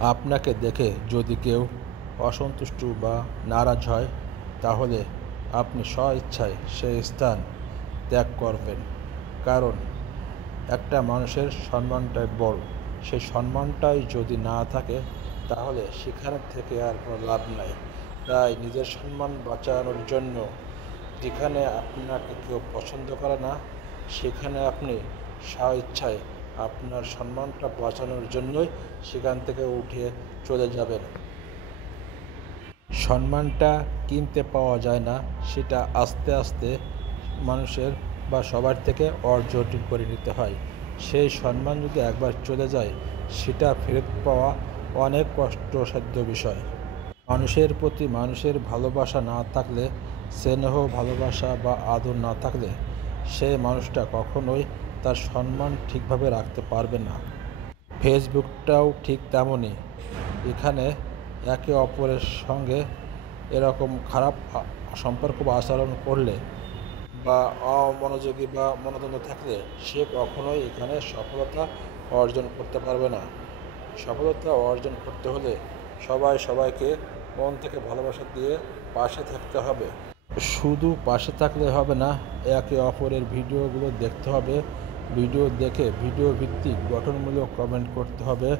আপনাকে দেখে যদি কেউ অসন্তুষ্ট বা নারাজ হয়, তাহলে আপনি স্বইচ্ছায় সেই স্থান ত্যাগ করবেন। কারণ একটা মানুষের সম্মানটাই বড়। সেই সম্মানটাই যদি না থাকে, তাহলে সেখানে থেকে আর কোনো লাভ নাই। তাই নিজের সম্মান বাঁচানোর জন্য যেখানে আপনাকে কেউ পছন্দ করে না, সেখানে আপনি স্বইচ্ছায় আপনার সম্মানটা বাঁচানোর জন্যই সেখান থেকে উঠে চলে যাবেন। সম্মানটা কিনতে পাওয়া যায় না, সেটা আস্তে আস্তে মানুষের বা সবার থেকে অর্জন করে নিতে হয়। সেই সম্মান যদি একবার চলে যায়, সেটা ফেরত পাওয়া অনেক কষ্টসাধ্য বিষয়। মানুষের প্রতি মানুষের ভালোবাসা না থাকলে, স্নেহ ভালোবাসা বা আদর না থাকলে, সেই মানুষটা কখনোই তার সম্মান ঠিকভাবে রাখতে পারবে না। ফেসবুকটাও ঠিক তেমনই। এখানে একে অপরের সঙ্গে এরকম খারাপ সম্পর্ক বা আচরণ করলে বা অমনোযোগী বা মনোদ্বন্দ্ব থাকলে, সে কখনোই এখানে সফলতা অর্জন করতে পারবে না। সফলতা অর্জন করতে হলে সবাই সবাইকে মন থেকে ভালোবাসা দিয়ে পাশে থাকতে হবে। শুধু পাশে থাকলে হবে না, একে অপরের ভিডিওগুলো দেখতে হবে। ভিডিও দেখে ভিডিও ভিত্তিক গঠনমূলক কমেন্ট করতে হবে,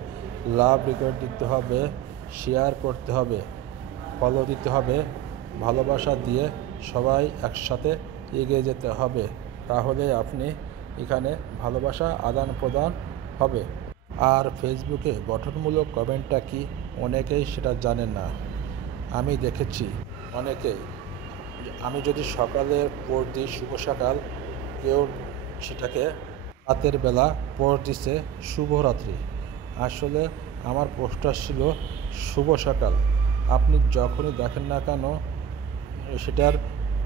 লাভ রেকর্ড দিতে হবে, শেয়ার করতে হবে, ফলো দিতে হবে। ভালোবাসা দিয়ে সবাই একসাথে এগিয়ে যেতে হবে। তাহলে আপনি এখানে ভালোবাসা আদান প্রদান হবে। আর ফেসবুকে গঠনমূলক কমেন্টটা কি, অনেকেই সেটা জানে না। আমি দেখেছি অনেকেই, আমি যদি সকালে পোস্ট দিই শুভ সকাল, কেউ সেটাকে রাতের বেলা পোস্ট দিছে শুভরাত্রি। আসলে আমার পোস্টটা ছিল শুভ সকাল। আপনি যখনই দেখেন না কেন, সেটার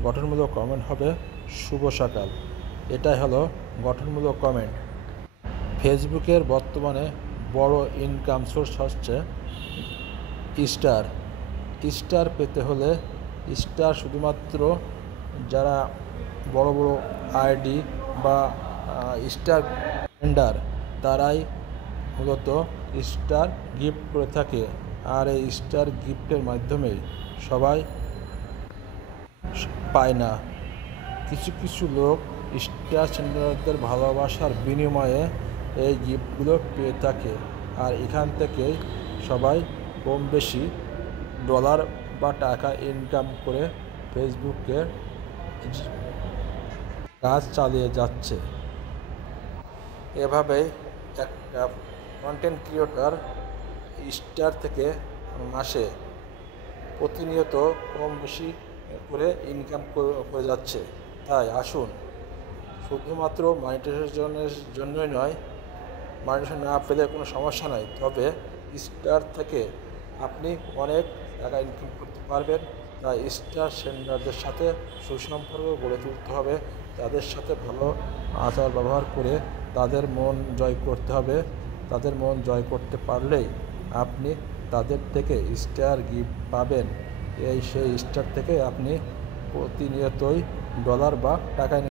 গঠনমূলক কমেন্ট হবে শুভ সকাল। এটাই হলো গঠনমূলক কমেন্ট। ফেসবুকের বর্তমানে বড় ইনকাম সোর্স হচ্ছে স্টার। স্টার পেতে হলে, স্টার শুধুমাত্র যারা বড় বড় আইডি বা স্টার ভেন্ডার, তারাই মূলত স্টার গিফট করে থাকে। আর এই স্টার গিফটের মাধ্যমে সবাই পায় না। কিছু কিছু লোক স্টার সেন্ডারদের ভালোবাসার বিনিময়ে এই গিফটগুলো পেয়ে থাকে। আর এখান থেকেই সবাই কম বেশি ডলার বা টাকা ইনকাম করে ফেসবুকে কাজ চালিয়ে যাচ্ছে। এভাবেই একটা কন্টেন্ট ক্রিয়েটর স্টার থেকে মাসে প্রতিনিয়ত কম বেশি করে ইনকাম করে যাচ্ছে। তাই আসুন, শুধুমাত্র মনিটাইজেশনের জন্যই নয়, মনিটাইজেশন না পেলে কোনো সমস্যা নয়, তবে স্টার থেকে আপনি অনেক টাকা ইনকাম করতে পারবেন। তাই স্টার সেন্ডারদের সাথে সুসম্পর্ক গড়ে তুলতে হবে। তাদের সাথে ভালো আচার ব্যবহার করে তাদের মন জয় করতে হবে। তাদের মন জয় করতে পারলেই আপনি তাদের থেকে স্টার গিফট পাবেন। সেই স্টার থেকে আপনি প্রতিনিয়তই ডলার বা টাকা